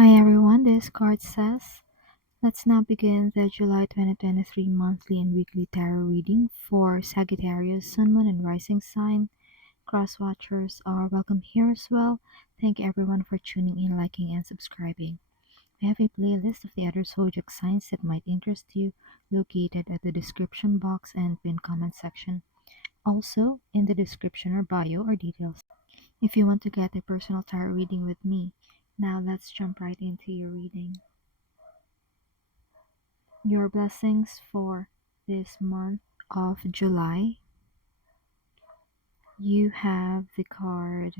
Hi everyone, this card says, let's now begin the July 2023 monthly and weekly tarot reading for Sagittarius, Sun, Moon, and Rising sign. Cross watchers are welcome here as well. Thank you everyone for tuning in, liking, and subscribing. I have a playlist of the other zodiac signs that might interest you, located at the description box and pinned comment section. Also, in the description or bio are details if you want to get a personal tarot reading with me. Now let's jump right into your reading. Your blessings for this month of July. You have the card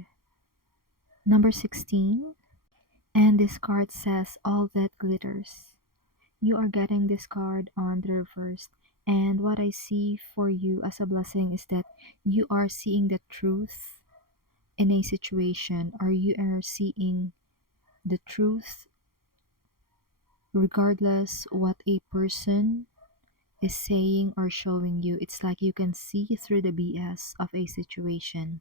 number 16, and this card says all that glitters. You are getting this card on the reverse, and what I see for you as a blessing is that you are seeing the truth in a situation, or you are seeing the truth regardless what a person is saying or showing you. It's like you can see through the BS of a situation.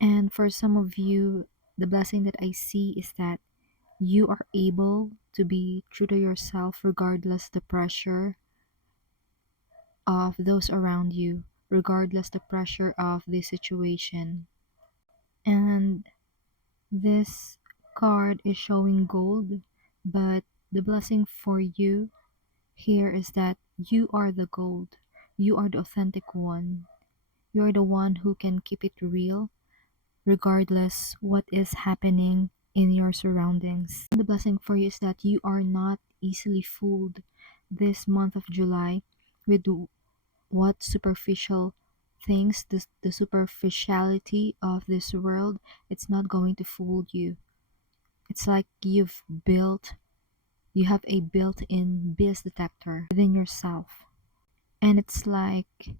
And for some of you, the blessing that I see is that you are able to be true to yourself regardless the pressure of those around you, regardless the pressure of the situation. And this card is showing gold, but the blessing for you here is that you are the gold. You are the authentic one. You are the one who can keep it real regardless what is happening in your surroundings. The blessing for you is that you are not easily fooled this month of July with what superficial things, the superficiality of this world. It's not going to fool you. It's like you have a built-in BS detector within yourself. And it's like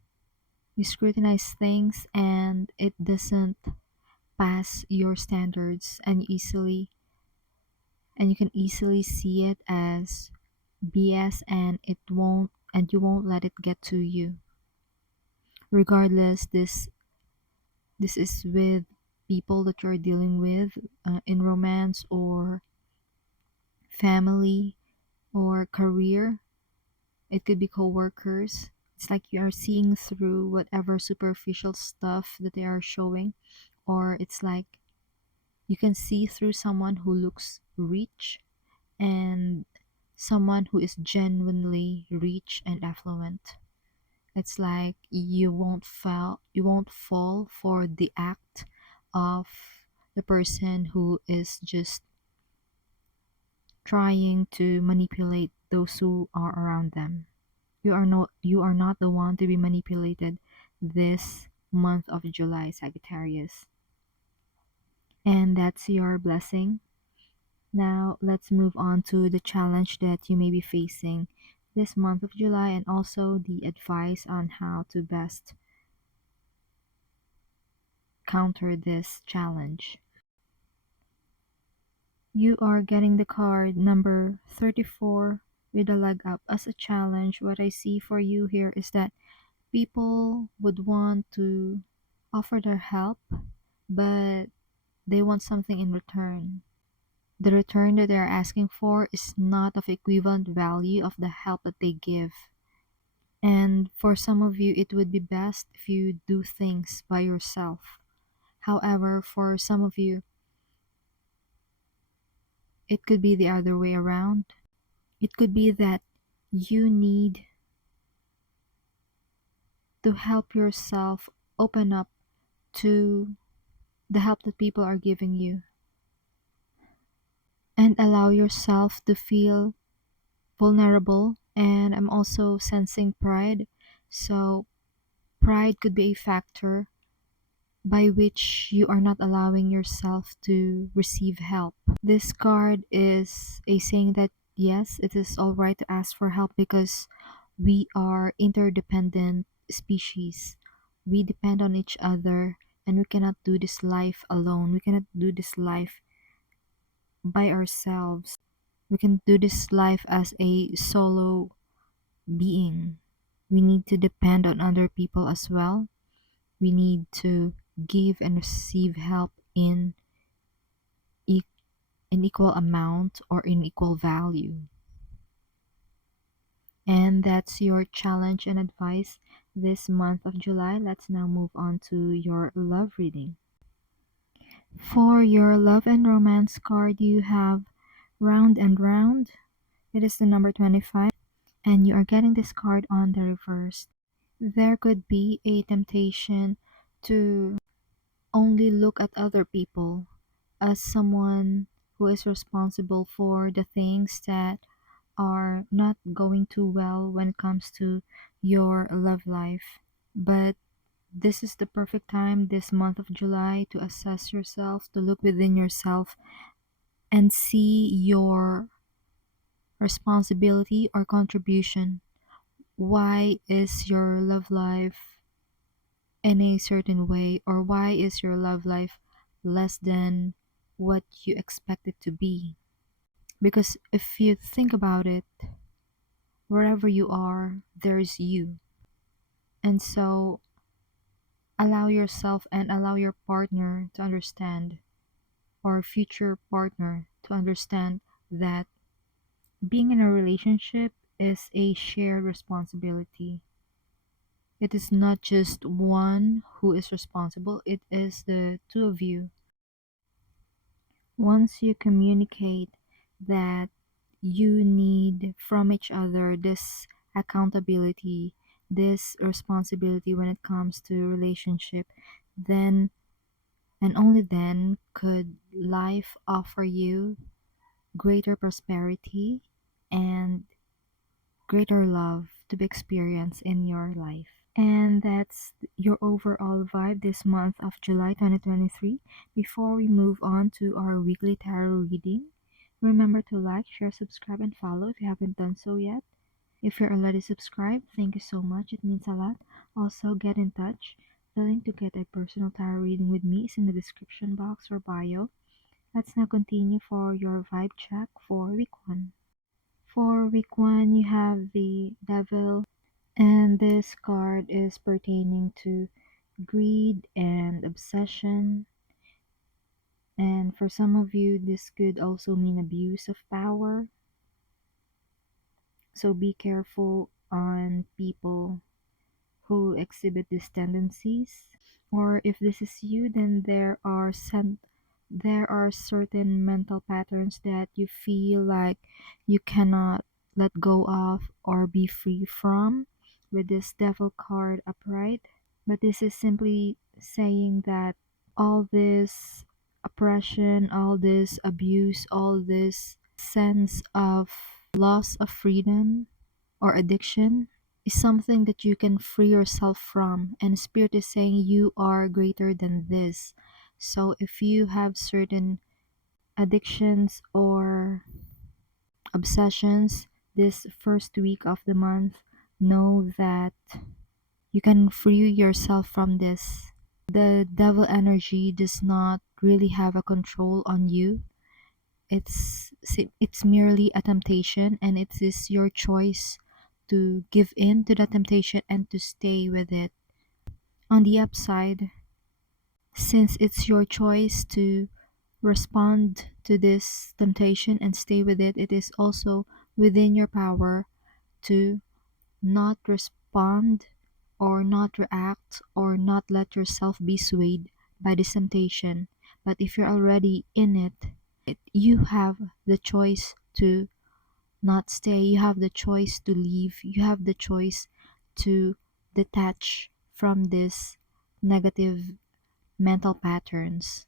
you scrutinize things and it doesn't pass your standards, and you can easily see it as BS, and you won't let it get to you. Regardless, this is with people that you're dealing with in romance or family or career. It could be co-workers. It's like you are seeing through whatever superficial stuff that they are showing, or it's like you can see through someone who looks rich and someone who is genuinely rich and affluent. It's like you won't fall for the act of the person who is just trying to manipulate those who are around them. You are not the one to be manipulated this month of July, Sagittarius. And that's your blessing. Now, let's move on to the challenge that you may be facing this month of July, and also the advice on how to best counter this challenge. You are getting the card number 34 with a leg up as a challenge. What I see for you here is that people would want to offer their help, but they want something in return. The return that they are asking for is not of equivalent value of the help that they give. And for some of you, it would be best if you do things by yourself. However, for some of you, it could be the other way around. It could be that you need to help yourself open up to the help that people are giving you, and allow yourself to feel vulnerable. And I'm also sensing pride. So pride could be a factor by which you are not allowing yourself to receive help. This card is a saying that yes, it is all right to ask for help because we are interdependent species. We depend on each other, and we cannot do this life alone. We cannot do this life by ourselves. We can do this life as a solo being. We need to depend on other people as well. We need to give and receive help in in equal amount or in equal value. And that's your challenge and advice this month of July. Let's now move on to your love reading. For your love and romance card, you have Round and Round. It is the number 25, and you are getting this card on the reverse. There could be a temptation to only look at other people as someone who is responsible for the things that are not going too well when it comes to your love life. But this is the perfect time this month of July to assess yourself, to look within yourself and see your responsibility or contribution. Why is your love life in a certain way, or why is your love life less than what you expect it to be? Because if you think about it, wherever you are, there's you. And so allow yourself and allow your partner to understand, or future partner to understand, that being in a relationship is a shared responsibility. It is not just one who is responsible, it is the two of you. Once you communicate that you need from each other this accountability, this responsibility when it comes to relationship, then and only then could life offer you greater prosperity and greater love to be experienced in your life. And that's your overall vibe this month of July 2023. Before we move on to our weekly tarot reading, remember to like, share, subscribe, and follow if you haven't done so yet. If you're already subscribed, thank you so much. It means a lot. Also, get in touch. The link to get a personal tarot reading with me is in the description box or bio. Let's now continue for your vibe check for week 1. For week 1, you have the Devil, and this card is pertaining to greed and obsession. And for some of you, this could also mean abuse of power. So be careful on people who exhibit these tendencies. Or if this is you, then there are certain mental patterns that you feel like you cannot let go of or be free from with this Devil card upright. But this is simply saying that all this oppression, all this abuse, all this sense of loss of freedom or addiction is something that you can free yourself from. And Spirit is saying you are greater than this. So if you have certain addictions or obsessions this first week of the month, know that you can free yourself from this. The devil energy does not really have a control on you. It's merely a temptation, and it is your choice to give in to the temptation and to stay with it. On the upside, since it's your choice to respond to this temptation and stay with it, it is also within your power to not respond or not react or not let yourself be swayed by this temptation. But if you're already in it, you have the choice to not stay, you have the choice to leave, you have the choice to detach from this negative mental patterns.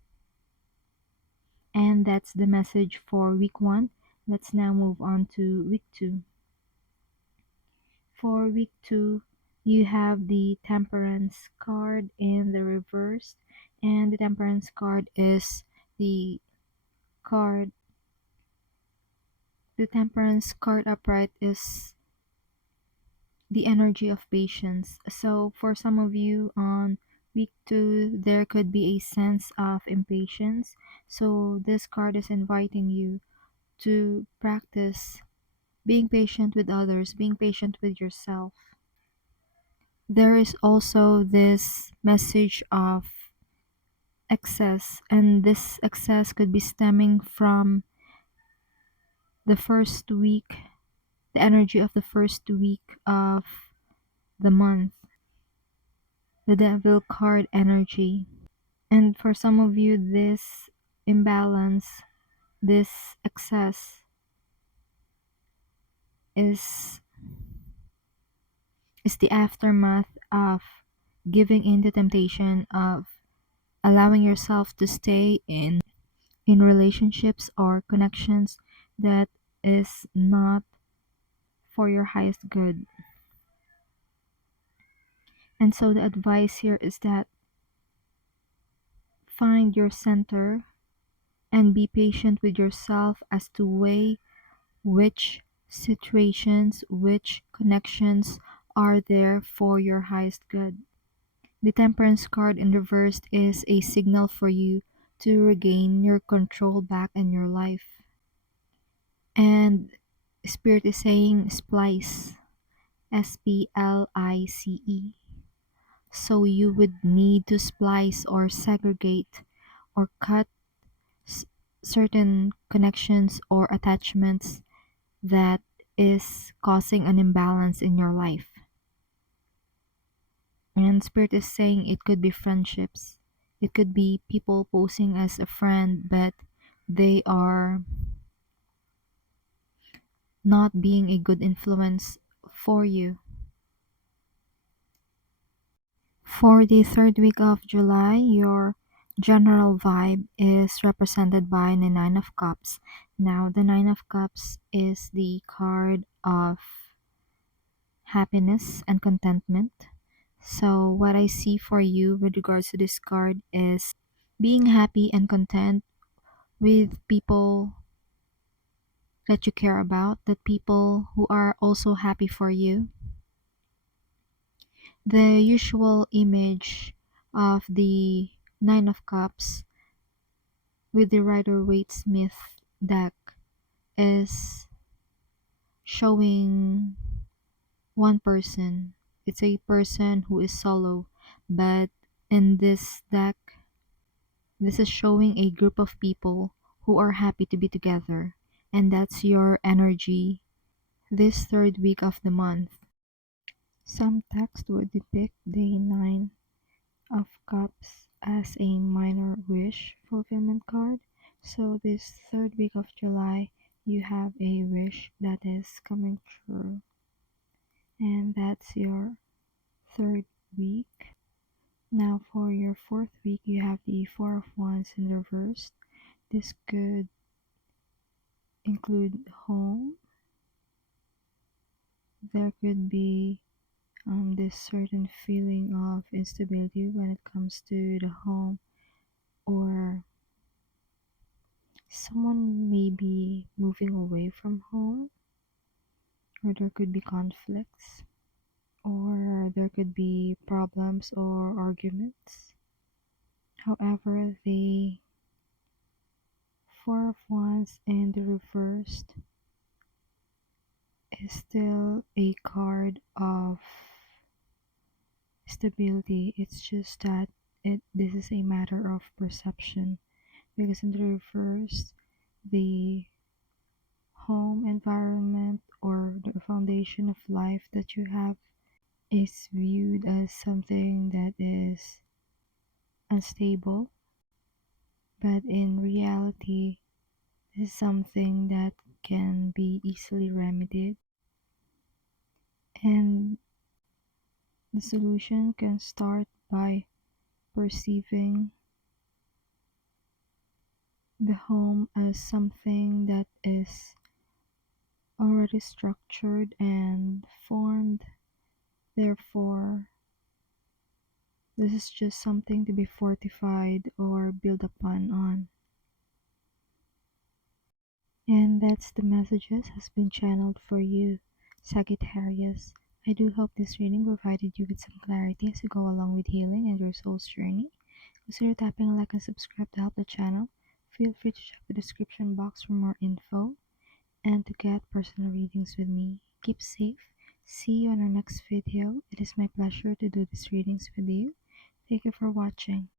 And that's the message for week 1. Let's now move on to week 2. For week 2, you have the Temperance card in the reverse, and the Temperance card is the card. The Temperance card upright is the energy of patience. So for some of you on week 2, there could be a sense of impatience. So this card is inviting you to practice being patient with others, being patient with yourself. There is also this message of excess, and this excess could be stemming from the first week, the energy of the first week of the month, the devil card energy. And for some of you, this imbalance, this excess is the aftermath of giving in to temptation of allowing yourself to stay in relationships or connections that is not for your highest good. And so the advice here is that find your center and be patient with yourself as to weigh which situations, which connections are there for your highest good. The Temperance card in reversed is a signal for you to regain your control back in your life. And Spirit is saying splice, SPLICE. So you would need to splice or segregate or cut s- certain connections or attachments that is causing an imbalance in your life. And Spirit is saying it could be friendships. It could be people posing as a friend, but they are not being a good influence for you. For the third week of July, your general vibe is represented by the Nine of Cups. Now, the Nine of Cups is the card of happiness and contentment. So, what I see for you with regards to this card is being happy and content with people that you care about, that people who are also happy for you. The usual image of the Nine of Cups with the Rider Waite Smith deck is showing one person. It's a person who is solo, but in this deck, this is showing a group of people who are happy to be together, and that's your energy this third week of the month. Some text would depict the Nine of Cups as a minor wish fulfillment card. So, this third week of July, you have a wish that is coming true, and that's your third week. Now, for your fourth week, you have the Four of Wands in reverse. This could include home. There could be this certain feeling of instability when it comes to the home, or someone may be moving away from home, or there could be conflicts, or there could be problems or arguments. However, the Four of Wands in the reversed is still a card of stability. It's just that this is a matter of perception, because in the reverse, the home environment or the foundation of life that you have is viewed as something that is unstable, but in reality, this is something that can be easily remedied, and the solution can start by perceiving the home as something that is already structured and formed. Therefore, this is just something to be fortified or built upon on. And that's the messages has been channeled for you, Sagittarius. I do hope this reading provided you with some clarity as you go along with healing and your soul's journey. Consider tapping a like and subscribe to help the channel. Feel free to check the description box for more info and to get personal readings with me. Keep safe. See you on our next video. It is my pleasure to do these readings with you. Thank you for watching.